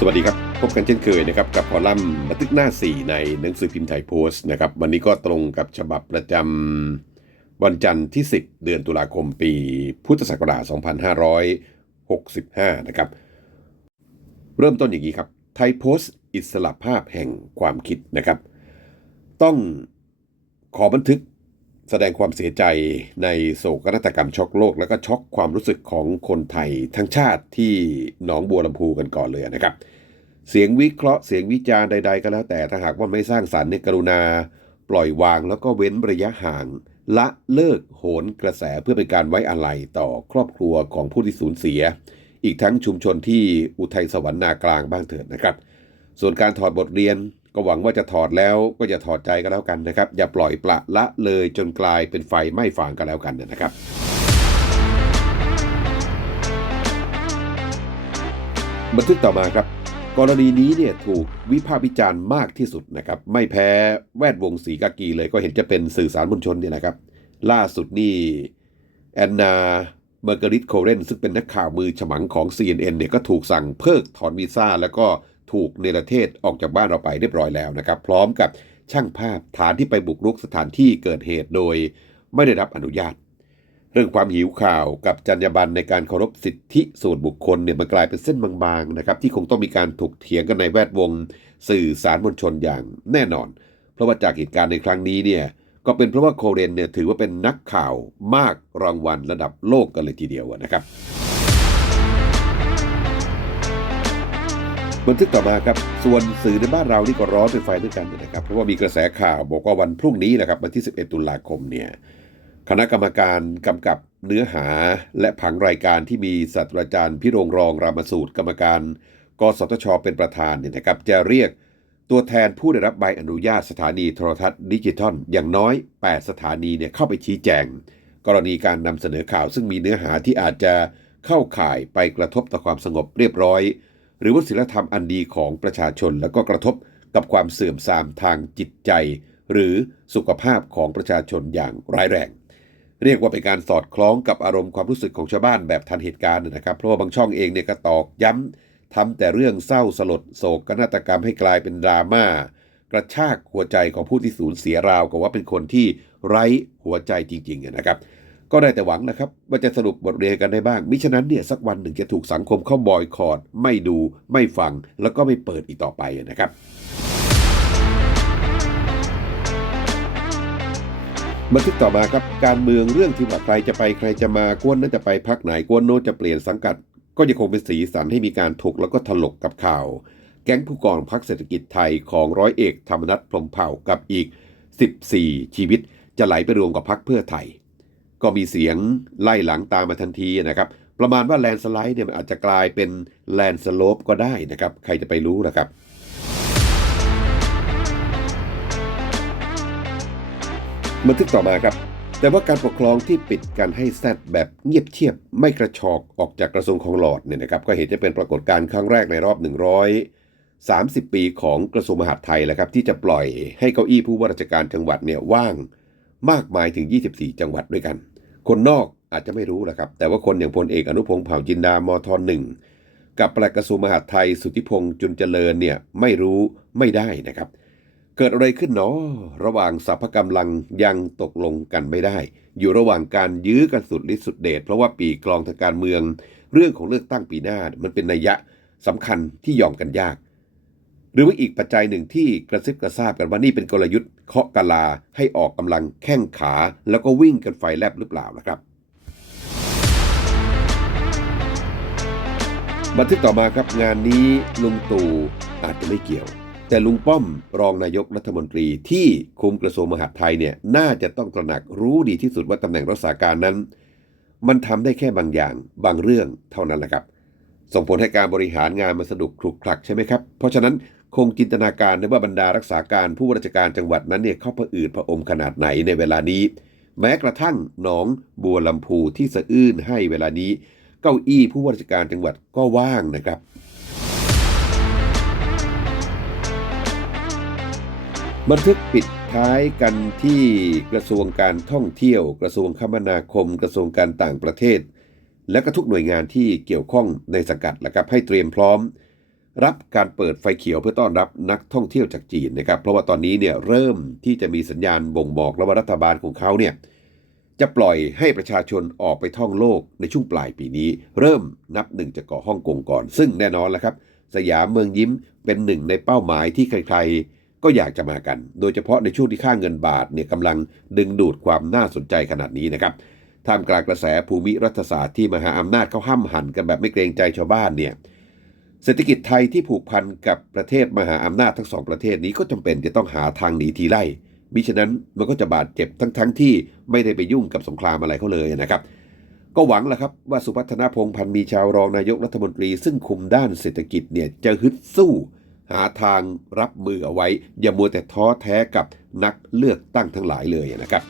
สวัสดีครับ พบกันเช่นเคยนะครับกับคอลัมน์บันทึกหน้า 4 ในหนังสือพิมพ์ไทยโพสต์นะครับวันนี้ก็ตรงกับฉบับประจำวันจันทร์ที่ 10 เดือนตุลาคมปี พุทธศักราช 2565 นะครับ เริ่มต้นอย่างนี้ครับไทยโพสต์ อิสระภาพแห่งความคิดนะครับ ต้องขอบันทึก แสดงความเสียใจในโศกนาฏกรรมช็อกโลก แล้วก็ช็อกความรู้สึกของคนไทยทั้งชาติที่หนองบัวลำพูกันก่อนเลยนะครับ เสียงวิเคราะห์เสียงวิจารณ์ใด ๆ ก็แล้วแต่ถ้าหากว่าไม่สร้างสรรค์เนี่ยกรุณา ปล่อยวางแล้วก็เว้นระยะห่าง ละเลิกโหนกระแสเพื่อเป็นการไว้อาลัยต่อครอบครัวของผู้ที่สูญเสีย อีกทั้งชุมชนที่อุทัยสวรรค์นากลางบ้างเถิดนะครับ ส่วนการถอดบทเรียน ก็หวังว่าจะถอดแล้วก็อย่าถอดใจก็แล้วกันนะครับ อย่าปล่อยปละละเลยจนกลายเป็นไฟไหม้ฟางก็แล้วกันนะครับบันทึกต่อมาครับ กรณีนี้เนี่ยถูกวิพากษ์วิจารณ์มากที่สุดนะครับ ไม่แพ้แวดวงสีกากีเลยก็เห็นจะเป็นสื่อสารมวลชนเนี่ยนะครับ ล่าสุดนี่แอนนาเมอร์กริตโคเรนซึ่งเป็นนักข่าวมือฉมังของ CNN เนี่ยก็ถูกสั่งเพิกถอนวีซ่าแล้วก็ ถูกเนรเทศออกจากบ้านเราไปเรียบร้อยแล้วนะครับ พร้อมกับช่างภาพฐานที่ไปบุกรุกสถานที่เกิดเหตุโดยไม่ได้รับอนุญาต เรื่องความหิวข่าวกับจรรยาบรรณในการเคารพสิทธิส่วนบุคคลเนี่ยมันกลายเป็นเส้นบางๆนะครับที่คงต้องมีการถกเถียงกันในแวดวง สื่อสารมวลชนอย่างแน่นอน เพราะว่าจากเหตุการณ์ในครั้งนี้เนี่ยก็เป็นเพราะว่าโคเรนเนี่ยถือว่าเป็นนักข่าวมากรางวัลระดับโลกกันเลยทีเดียวนะครับ บันทึกต่อมาครับส่วนสื่อในบ้านเรานี่ก็ร้อนเป็นไฟด้วยกันนะครับเพราะว่ามีกระแสข่าวบอกว่าวันพรุ่งนี้แหละครับวันที่ 11 ตุลาคมเนี่ยคณะกรรมการกำกับเนื้อหาและผังรายการที่มีศาสตราจารย์พิรงรองรามสูตร กรรมการกสทช เป็นประธานเนี่ยนะครับจะเรียกตัวแทนผู้ได้รับใบอนุญาตสถานีโทรทัศน์ดิจิทัล อย่างน้อย 8 สถานีเนี่ยเข้าไปชี้แจง กรณีการนำเสนอข่าวซึ่งมีเนื้อหาที่อาจจะเข้าข่ายไปกระทบต่อความสงบเรียบร้อย หรือว่าศีลธรรมอันดีของประชาชน แล้วก็กระทบกับความเสื่อมทรามทางจิตใจ หรือสุขภาพของประชาชนอย่างร้ายแรง เรียกว่าเป็นการสอดคล้องกับอารมณ์ความรู้สึกของชาวบ้านแบบทันเหตุการณ์นะครับเพราะว่าบางช่องเองเนี่ยก็ตอกย้ำทำแต่เรื่องเศร้าสลดโศกนาฏกรรมให้กลายเป็นดราม่ากระชากหัวใจของผู้ที่สูญเสียราวกับว่าเป็นคนที่ไร้หัวใจจริงๆนะครับ ก็ได้แต่หวังนะครับ ว่าจะสรุปบทเรียนกันได้บ้าง มิฉะนั้นเนี่ยสักวันหนึ่งจะถูกสังคมเข้าบอยคอรดไม่ดูไม่ฟัง แล้วก็ไม่เปิดอีกต่อไปนะครับ บันทึกต่อมาครับการเมืองเรื่องที่ว่าใครจะไปใครจะมากวนนั้นจะไปพักไหนกวนโน้นจะเปลี่ยนสังกัด ก็ยังคงเป็นสีสันให้มีการถกแล้วก็ถลกกับข่าว แก๊งผู้กองพักเศรษฐกิจไทยของร้อยเอกธรรมนัฐพรมเผ่ากับอีก 14 ชีวิตจะไหลไปรวมกับพักเพื่อไทย ก็มีเสียงไล่หลังตามมาทันทีนะครับ ประมาณว่าแลนสไลด์เนี่ยมันอาจจะกลายเป็นแลนสโลปก็ได้นะครับ ใครจะไปรู้นะครับบันทึกต่อมาครับ แต่ว่าการปกครองที่ปิดการให้แซดแบบเงียบเชียบไม่กระชอกออกจากกระทรวงของหลอดเนี่ยนะครับก็เห็นจะเป็นปรากฏการณ์ครั้งแรกในรอบ 130 ปีของกระทรวงมหาดไทยแหละครับที่จะปล่อยให้เก้าอี้ผู้ว่าราชการจังหวัดเนี่ยว่าง มากมายถึง 24 จังหวัดด้วยกัน คนนอกอาจจะไม่รู้แหละครับ แต่ว่าคนอย่างพลเอกอนุพงษ์เผ่าจินดามทหนึ่งกับปลัดกระทรวงมหาดไทยสุทธิพงษ์จุนเจริญเนี่ยไม่รู้ไม่ได้นะครับ เกิดอะไรขึ้นเนาะระหว่างสรรพกำลังยังตกลงกันไม่ได้ อยู่ระหว่างการยื้อกันสุดฤทธิ์สุดเดชเพราะว่าปีกลองทางการเมือง เรื่องของเลือกตั้งปีหน้ามันเป็นนัยยะสำคัญที่ยอมกันยาก หรือว่าอีกปัจจัยหนึ่งที่กระซิบกระซาบกันว่านี่เป็นกลยุทธ์เคาะกะลาให้ออกกำลังแข้งขา แล้วก็วิ่งกันไฟแลบหรือเปล่านะครับบันทึกต่อมาครับงานนี้ลุงตู่อาจจะไม่เกี่ยว แต่ลุงป้อมรองนายกรัฐมนตรีที่คุมกระทรวงมหาดไทยเนี่ยน่าจะต้องตระหนักรู้ดีที่สุดว่าตำแหน่งรักษาการนั้น มันทำได้แค่บางอย่างบางเรื่องเท่านั้นแหละครับ ส่งผลให้การบริหารงานมันสนุกคลุกคลักใช่ไหมครับ เพราะฉะนั้น คงจินตนาการได้ว่าบรรดารักษาการผู้วาราชการจังหวัดนั้นเนี่ยเข้าพระอืดพระอมขนาดไหนในเวลานี้ แม้กระทั่งหนองบัวลำพูที่สะอื้นให้เวลานี้ เก้าอี้ผู้ว่าราชการจังหวัดก็ว่างนะครับบันทึกปิดท้ายกันที่กระทรวงการท่องเที่ยว กระทรวงคมนาคม กระทรวงการต่างประเทศ และก็ทุกหน่วยงานที่เกี่ยวข้องในสังกัดและครับให้เตรียมพร้อม รับการเปิดไฟเขียวเพื่อต้อนรับนักท่องเที่ยวจากจีนนะครับ เพราะว่าตอนนี้เนี่ยเริ่มที่จะมีสัญญาณบ่งบอกแล้วว่ารัฐบาลของเขาเนี่ยจะปล่อยให้ประชาชนออกไปท่องโลกในช่วงปลายปีนี้ เริ่มนับหนึ่งจากเกาะฮ่องกงก่อน ซึ่งแน่นอนแล้วครับ สยามเมืองยิ้มเป็นหนึ่งในเป้าหมายที่ใครๆ ก็อยากจะมากัน โดยเฉพาะในช่วงที่ค่าเงินบาทเนี่ยกำลังดึงดูดความน่าสนใจขนาดนี้นะครับท่ามกลางกระแสภูมิรัฐศาสตร์ที่มหาอำนาจเขาห้ำหั่นกันแบบไม่เกรงใจชาวบ้านเนี่ย เศรษฐกิจไทยที่ผูกพันกับประเทศมหาอำนาจทั้งสองประเทศนี้ก็จำเป็นจะต้องหาทางหนีทีไล่มิฉะนั้นมันก็จะบาดเจ็บทั้งๆทที่ไม่ได้ไปยุ่งกับสงครามอะไรเขาเลยนะครับ ก็หวังแหละครับว่าสุพัฒนพงพันธ์มีชาวรองนายกรัฐมนตรี ซึ่งคุมด้านเศรษฐกิจเนี่ยจะฮึดสู้ หาทางรับมือเอาไว้ อย่ามัวแต่ท้อแท้กับนักเลือกตั้งทั้งหลายเลยนะครับ